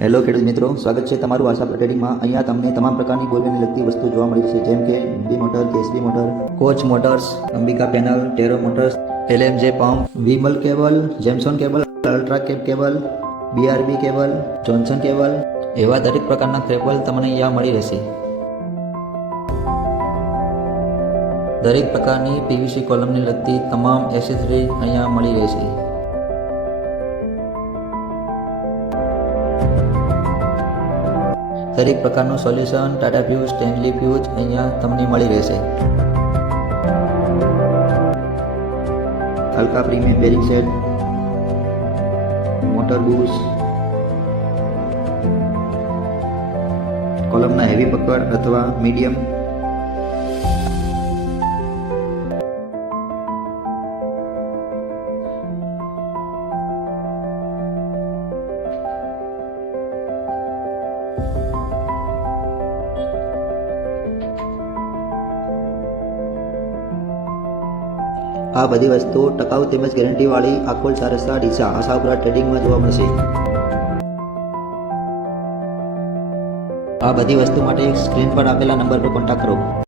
Hello ખેડૂત મિત્રો, સ્વાગત છે તમારું આશાપુરા ટ્રેડિંગમાં। અહીંયા તમને તમામ પ્રકારની બોરવેલને લગતી વસ્તુ જોવા મળી છે, જેમ કે B motor, KSB motor, coach motors, Ambika panel, taro motors, LMJ pump, Vimal cable, Jameson cable, ultra cap cable, BRB cable, Johnson cable, એવા દરેક પ્રકારના કેબલ તમને અહીંયા મળી રહેશે। દરેક પ્રકારની PVC કોલમને લગતી તમામ એસેસરી અહીંયા મળી રહેશે। દરેક પ્રકારનું solution, Tata fuse, Stanley fuse અહીંયા તમને મળી રહેશે। હલકા premium bearing set, motor bush, કોલમના હેવી પકડ અથવા મીડિયમ, આ બધી વસ્તુઓ ટકાઉ તેમજ ગેરંટીવાળી આખોલ ચારસ્તા ડીસા આશાપુરા ટ્રેડિંગમાં જોવા મળશે। આ બધી વસ્તુ માટે સ્ક્રીન પર આપેલા નંબર પર કોન્ટેક્ટ કરો।